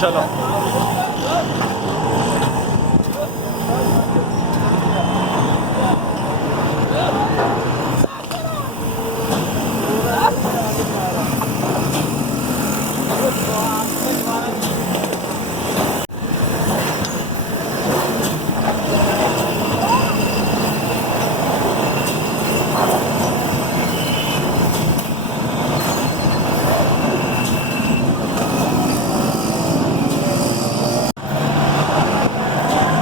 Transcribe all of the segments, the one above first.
चलो।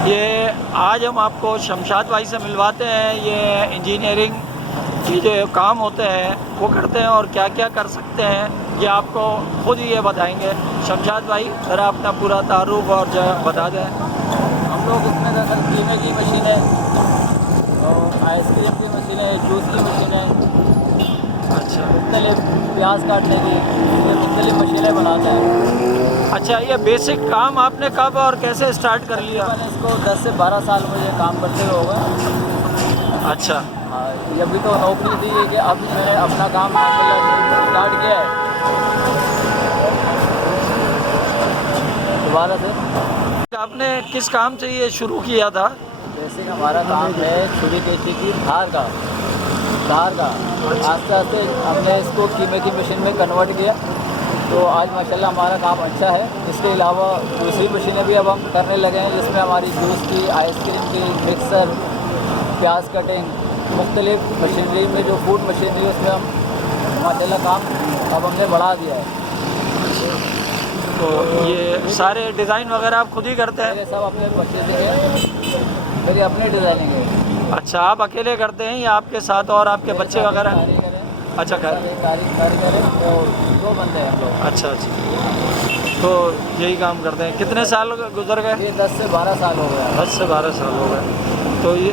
ये आज हम आपको शमशाद भाई से मिलवाते हैं। ये इंजीनियरिंग की जो काम होते हैं वो करते हैं और क्या क्या कर सकते हैं ये आपको खुद ही ये बताएंगे। शमशाद भाई ज़रा अपना पूरा तारुफ और जो बता दें। हम लोग इसमें दरअसल पीने की मशीन है और आइसक्रीम की मशीन है, जूस की मशीन है, अच्छा मुख्तलिफ प्याज काटने की, ये मुख्तलिफ मशीनें बनाते हैं। अच्छा, ये बेसिक काम आपने कब और कैसे स्टार्ट कर लिया? मैंने इसको 10 से 12 साल मुझे काम करते हुए होगा। अच्छा, हाँ, ये अभी तो नौकरी थी कि अब मैंने अपना काम स्टार्ट किया है दोबारा से। आपने किस काम से ये शुरू किया था? बेसिक हमारा काम है छुरी कैंची की धार का। आस्ते आस्ते हमने इसको कीमे की मशीन में कन्वर्ट किया, तो आज माशाल्लाह हमारा काम अच्छा है। इसके अलावा दूसरी मशीनें भी अब हम करने लगे हैं, जिसमें हमारी जूस की, आइसक्रीम की, मिक्सर, प्याज कटिंग, मुख्तलिफ मशीनरी में जो फूड मशीनरी है उसमें हम माशाल्लाह काम अब हमने बढ़ा दिया है। तो ये सारे डिज़ाइन वगैरह आप खुद ही करते हैं? मेरे सब अपने बच्चे से मेरी अपनी डिज़ाइनिंग है। अच्छा, आप अकेले करते हैं या आपके साथ और आपके बच्चे वगैरह? अच्छा, कारीगर है, तो 2 बंदे हैं हम लोग। अच्छा अच्छा, तो यही काम करते हैं। कितने साल गुजर गए? ये 10 से 12 साल हो गया। 10 से 12 साल हो गए। तो ये